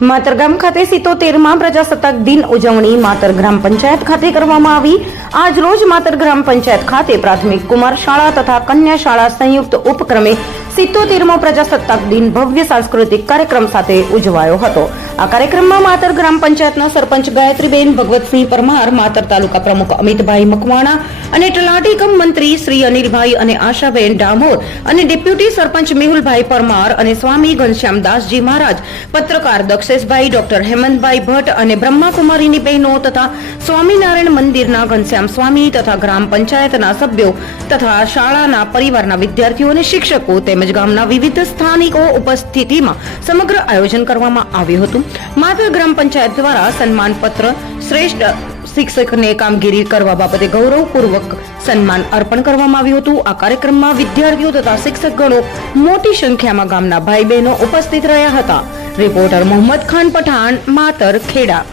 માતરગામ ખાતે સિત્તોતેરમાં પ્રજાસત્તાક દિન ઉજવણી માતર ગ્રામ પંચાયત ખાતે કરવામાં આવી. આજ રોજ માતર ગ્રામ પંચાયત ખાતે પ્રાથમિક કુમાર શાળા તથા કન્યા શાળા સંયુક્ત ઉપક્રમે સિત્તોતેરમો પ્રજાસત્તાક દિન ભવ્ય સાંસ્કૃતિક કાર્યક્રમ સાથે ઉજવાયો હતો. આ કાર્યક્રમમાં માતર ગ્રામ પંચાયતના સરપંચ ગાયત્રીબેન, ભગવતસિંહ પરમાર, માતર તાલુકા પ્રમુખ અમિતભાઈ મકવાણા અને તલાટી કમ મંત્રી શ્રી અનિલભાઈ અને આશાબેન ડામોર અને ડેપ્યુટી સરપંચ મેહુલભાઈ પરમાર અને સ્વામી ઘનશ્યામદાસજી મહારાજ, પત્રકાર દક્ષેશભાઈ, ડોક્ટર હેમંતભાઈ ભટ્ટ અને બ્રહ્માકુમારીની બહેનો તથા સ્વામિનારાયણ મંદિરના ઘનશ્યામ સ્વામી તથા ગ્રામ પંચાયતના સભ્યો તથા શાળાના પરિવારના વિદ્યાર્થીઓ અને શિક્ષકો તેમજ ગામના વિવિધ સ્થાનિકો ઉપસ્થિતિમાં સમગ્ર આયોજન કરવામાં આવ્યું હતું. માત્ર ગ્રામ પંચાયત દ્વારા સન્માનપત્ર શ્રેષ્ઠ શિક્ષકને કામગીરી કરવા બાબતે ગૌરવપૂર્વક સન્માન અર્પણ કરવામાં આવ્યું હતું. આ કાર્યક્રમમાં વિદ્યાર્થીઓ તથા શિક્ષકગણો મોટી સંખ્યામાં ગામના ભાઈ બહેનો ઉપસ્થિત રહ્યા હતા. રિપોર્ટર મોહમ્મદ ખાન પઠાણ, માતર ખેડા.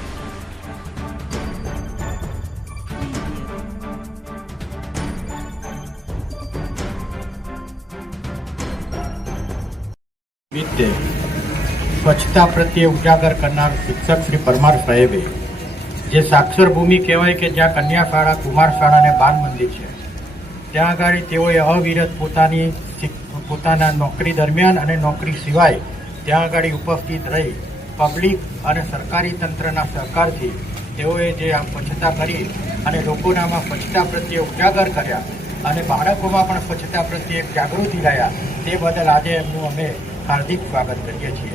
નિમિત્તે સ્વચ્છતા પ્રત્યે ઉજાગર કરનાર શિક્ષક શ્રી પરમાર સાહેબે, જે સાક્ષર ભૂમિ કહેવાય કે જ્યાં કન્યા શાળા કુમાર શાળા અને મંદિર છે. ત્યાં આગળ તેઓએ અવિરત પોતાની પોતાના નોકરી દરમિયાન અને નોકરી સિવાય ત્યાં આગળ ઉપસ્થિત રહી પબ્લિક અને સરકારી તંત્રના સહકારથી તેઓએ જે આ સ્વચ્છતા કરી અને લોકોનામાં સ્વચ્છતા પ્રત્યે ઉજાગર કર્યા અને બાળકોમાં પણ સ્વચ્છતા પ્રત્યે જાગૃતિ રહ્યા તે બદલ આજે એમનું અમે હાર્દિક સ્વાગત કરીએ છીએ.